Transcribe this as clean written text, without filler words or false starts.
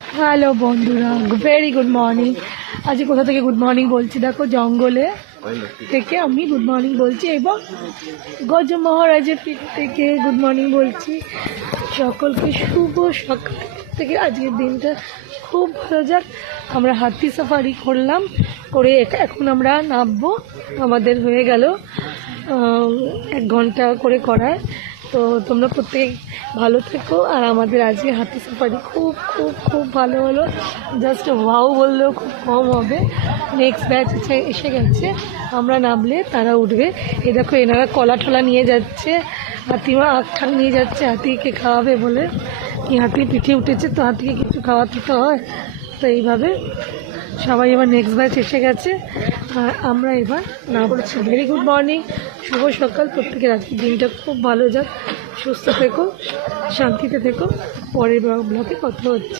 Hello বন্ধুরা, very good morning. আজকে কোথা থেকে গুড মর্নিং বলছি দেখো, জঙ্গলে থেকে আমি গুড মর্নিং বলছি এবং গজ মহারাজের পিঠ থেকে গুড মর্নিং বলছি। সকলকে শুভ সকাল থেকে আজকের দিনটা খুব ভালো যাক। আমরা হাতি সাফারি করলাম, করে এখন আমরা নামবো। আমাদের হয়ে গেল 1 ঘন্টা করে করায়। তো তোমরা প্রত্যেকে ভালো থেকো। আর আমাদের আজকে হাতি সাফারি খুব খুব খুব ভালো হলো। জাস্ট ওয়াও বললেও খুব কম হবে। নেক্সট ব্যাচ এসে গেছে, আমরা নামলে তারা উঠবে। এ দেখো, এনারা কলা টলা নিয়ে যাচ্ছে, হাতিমা আখ ঠাক নিয়ে যাচ্ছে হাতিকে খাওয়াবে বলে। কি হাতি পিঠে উঠেছে তো হাতিকে কিছু খাওয়াতে তো হয়। তো এইভাবে সবাই এবার নেক্সট ব্যাচ এসে গেছে আর আমরা এবার না বলছি। ভেরি গুড মর্নিং, শুভ সকাল প্রত্যেকের। আজকের দিনটা খুব ভালো যাক, সুস্থ থেকো, শান্তিতে থেকো। পরের ব্লগে কথা হচ্ছে।